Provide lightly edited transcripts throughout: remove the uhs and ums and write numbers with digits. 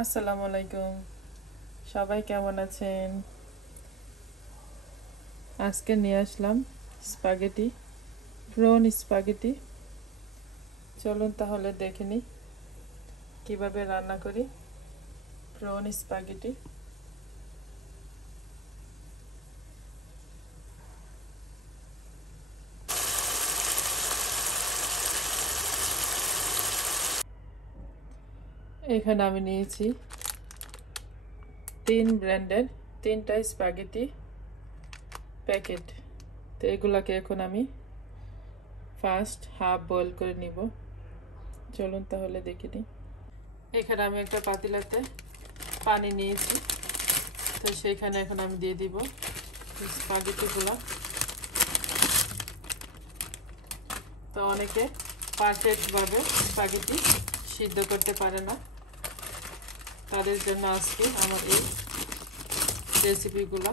আসসালামু আলাইকুম, সবাই কেমন আছেন? আজকে নিয়ে আসলাম স্পাগেটি, প্রন স্পাগেটি। চলুন তাহলে দেখে নিই কীভাবে রান্না করি প্রন স্পাগেটি। এখানে আমি নিয়েছি 3 ব্র্যান্ডের 3টা স্পাগেটি প্যাকেট। তো এগুলাকে এখন আমি ফার্স্ট হাফ বয়েল করে নিব। চলুন তাহলে দেখে নিই। এখানে আমি একটা পাতিলাতে পানি নিয়েছি, তো সেইখানে এখন আমি দিয়ে দিব স্পাগেটিগুলো। তো অনেকে পারফেক্টভাবে স্পাগেটি সিদ্ধ করতে পারে না, তাদের জন্য আজকে আমার এই রেসিপিগুলো।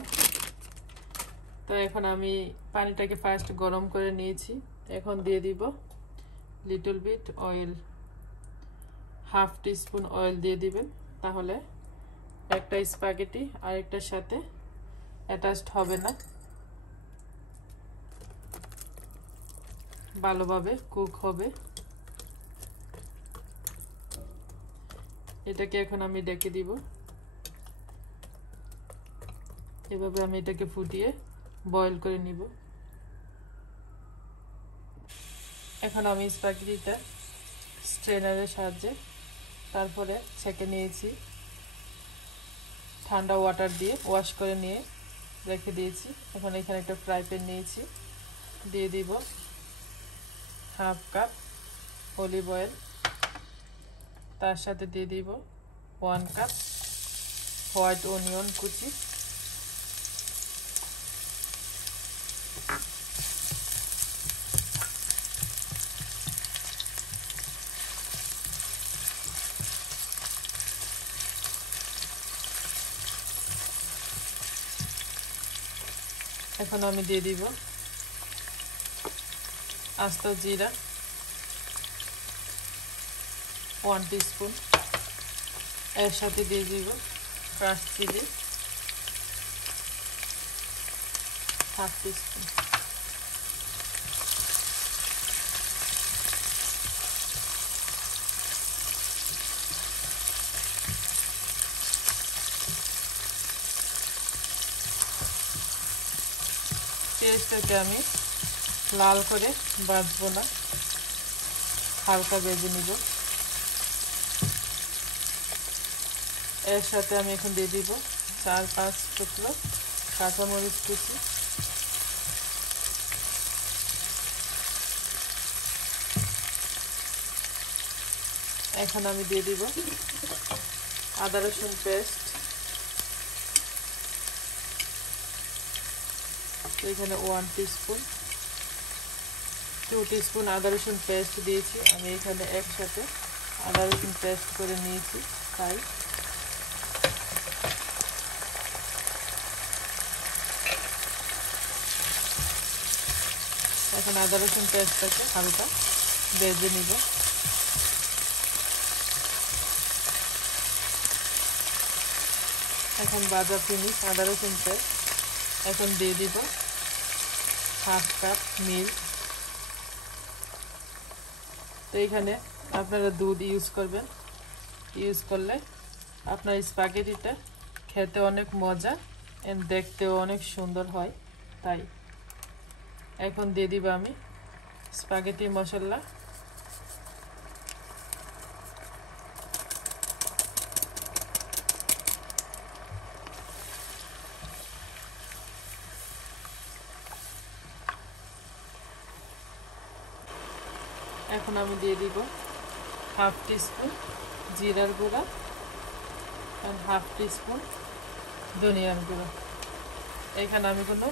তো এখন আমি পানিটাকে ফার্স্ট গরম করে নিয়েছি। এখন দিয়ে দিব little bit oil, half teaspoon oil দিয়ে দিবেন, তাহলে একটা স্পাগেটি আরেকটার সাথে অ্যাটাচড হবে না, ভালোভাবে কুক হবে। এটাকে এখন আমি ডেকে দিব। এভাবে আমি এটাকে ফুটিয়ে বয়েল করে নিব। এখন আমি স্পাগেটিটা স্ট্রেনারের সাহায্যে তারপরে ছেঁকে নিয়েছি, ঠান্ডা ওয়াটার দিয়ে ওয়াশ করে নিয়ে রেখে দিয়েছি। এখন এখানে একটা ফ্রাই প্যান নিয়েছি, দিয়ে দিব হাফ কাপ অলিভ অয়েল, তার সাথে দিয়ে দিব 1 কাপ হোয়াইট অনিয়ন কুচি, এখন আমি দিয়ে দিব আস্ত জিরা 1 টিস্পুন, এর সাথে দিয়ে দিব ক্রাশ চিলি হাফ টিস্পুন। পেঁয়াজটাকে আমি লাল করে ভাজবো না, হালকা ভেজে নিব। এর সাথে আমি এখন দিয়ে দিব 4-5 টুকরো কাঁচামরিচ কুচি, এখন আমি দিয়ে দিব আদা রসুন পেস্ট, এখানে 1 টিস্পুন, 2 টিস্পুন আদা রসুন পেস্ট দিয়েছি আমি এখানে একসাথে আদা রসুন পেস্ট করে নিয়েছি তাই। এখন আদা রসুন পেস্টটাকে হালকা ভেজে নিব। এখন ভাজা ফিনিশ আদা রসুন পেস্ট। এখন দিয়ে দিব হাফ কাপ মিল্ক। তো এখানে আপনারা দুধ ইউজ করবেন, ইউজ করলে আপনার স্পাগেটিটা খেতে অনেক মজা এন্ড দেখতেও অনেক সুন্দর হয় তাই। এখন দিয়ে দিব আমি স্পাগেটি মশলা, এখন আমি দিয়ে দিব হাফ টিস্পুন জিরার গুঁড়া এন্ড হাফ টিস্পুন ধনিয়ার গুঁড়া। এখানে আমি কোনো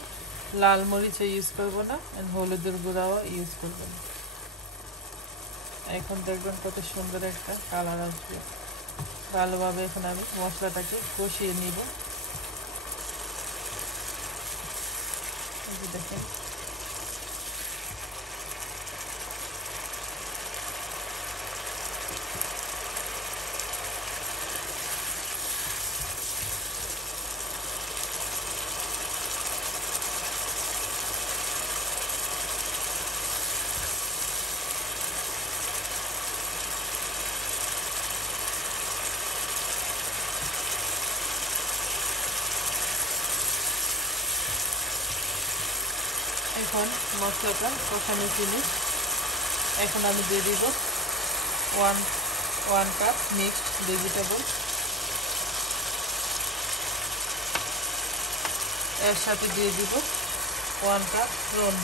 লাল মরিচ ইউজ করব না এন্ড হলুদের গুঁড়াও ইউজ করব না। এখন দেখবেন কত সুন্দর একটা কালার আসবে। ভালোভাবে এখন আমি মশলাটাকে কষিয়ে নিব। দেখেন এখন মশলাটা কষানো ফিনিশ। এখন আমি দিয়ে দিব ওয়ান কাপ মিক্সড ভেজিটেবল। এর সাথে দিয়ে দিব 1 কাপ প্রন।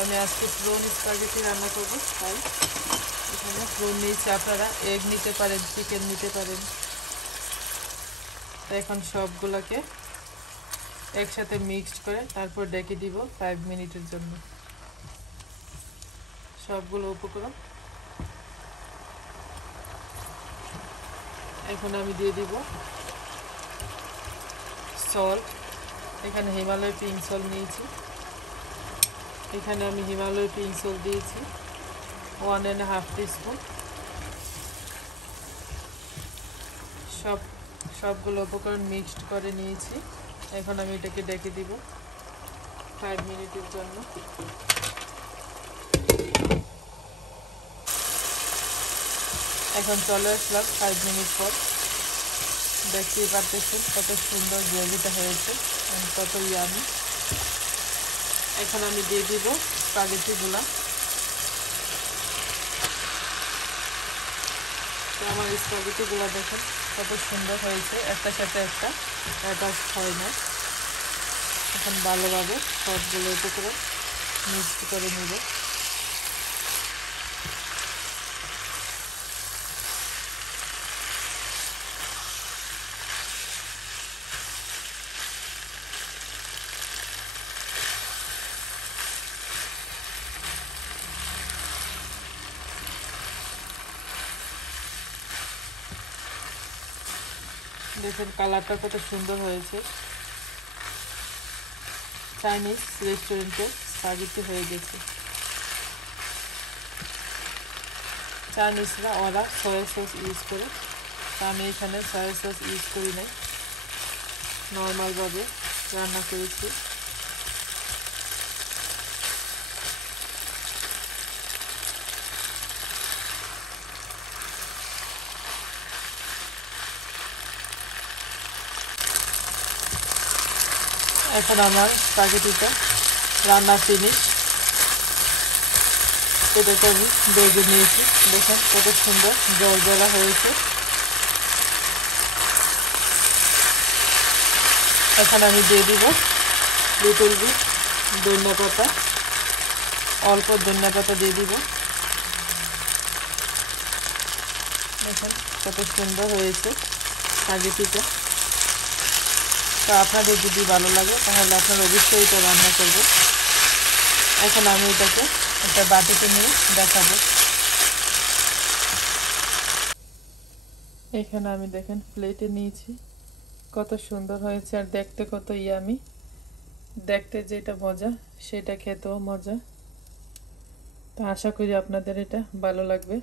আমি আজকে প্রন স্প্যাগেটি রান্না করব, তাই এখানে প্রন নিয়েছি। আপনারা এগ নিতে পারেন, চিকেন নিতে পারেন। এখন সবগুলোকে একসাথে মিক্সড করে তারপর ডেকে দিব 5 মিনিটের জন্য। সবগুলো উপকরণ এখন আমি দিয়ে দিব সল্ট। এখানে হিমালয় পিঙ্ক সল্ট নিয়েছি। এখানে আমি হিমালয় পিঙ্ক সল্ট দিয়েছি 1.5 টিস্পুন। সবগুলো উপকরণ মিক্সড করে নিয়েছি। এখন আমি এটাকে ডেকে দিব 5 মিনিটের জন্য। এখন চলে আসলাম 5 মিনিট পর। দেখতেই পারতেছেন কত সুন্দর গ্রেভিটা হয়েছে, কত ইয়ামি। এখন আমি দিয়ে দিব স্প্যাগেটিগুলা। আমার স্প্যাগেটিগুলো দেখেন কত সুন্দর হয়েছে, একটার সাথে একটা অ্যাটাচ হয় না। এখন ভালোভাবে সবগুলো উপকরণ মিক্স করে নিব। দেখুন কালারটা কত সুন্দর হয়েছে। চাইনিজ রেস্টুরেন্টে স্প্যাগেটি হয়ে গেছে। চাইনিজরা ওরা সয়া সস ইউজ করে, আমি এখানে সয়া সস ইউজ করি নাই, নর্মালভাবে রান্না করেছি। এখন আমার স্প্যাগেটিটা রান্না ফিনিশ। এটাকে আমি বেজে নিয়েছি। দেখুন কত সুন্দর জলজলা হয়েছে। এখন আমি দিয়ে দিব লিটল বিট ধনিয়া পাতা, অল্প ধনিয়া পাতা দিয়ে দিব। দেখুন কত সুন্দর হয়েছে স্প্যাগেটিটা। তো আপনাদের যদি ভালো লাগে তাহলে আপনারা অবশ্যই এটা রান্না করবেন। এখন আমি এটাকে একটা বাটিতে নিয়ে দেখাবো। এখানে আমি দেখেন প্লেটে নিয়েছি, কত সুন্দর হয়েছে আর দেখতে কত ইয়ামি। দেখতে যেটা মজা সেটা খেতেও মজা। তো আশা করি আপনাদের এটা ভালো লাগবে।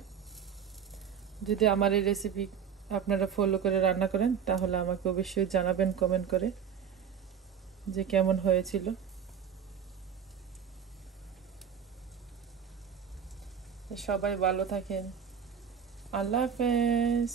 যদি আমার এই রেসিপি আপনারা ফলো করে রান্না করেন তাহলে আমাকে অবশ্যই জানাবেন কমেন্ট করে যে কেমন হয়েছিল। সবাই ভালো থাকেন। আল্লাহ হাফেজ।